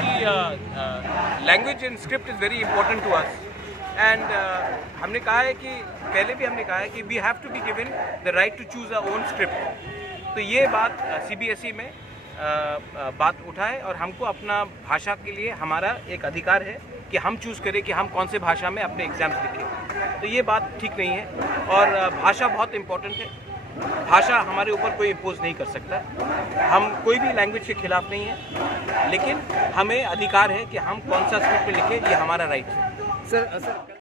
कि language and script is very important to us and हमने कहा है कि पहले भी हमने कहा है कि we have to be given the right to choose our own script. तो ये बात CBSE में बात उठाए और हमको अपना भाषा के लिए हमारा एक अधिकार है कि हम चूज़ करें कि हम कौन से भाषा में अपने एग्ज़ाम्स लिखें। तो ये बात ठीक नहीं है और भाषा बहुत इम्पोर्टेंट है। भाषा हमारे ऊपर कोई इम्पोज नहीं कर सकता। हम कोई भी लैंग्वेज के खिलाफ नहीं है, लेकिन हमें अधिकार है कि हम कौन सा स्क्रिप्ट लिखें, ये हमारा राइट है। सर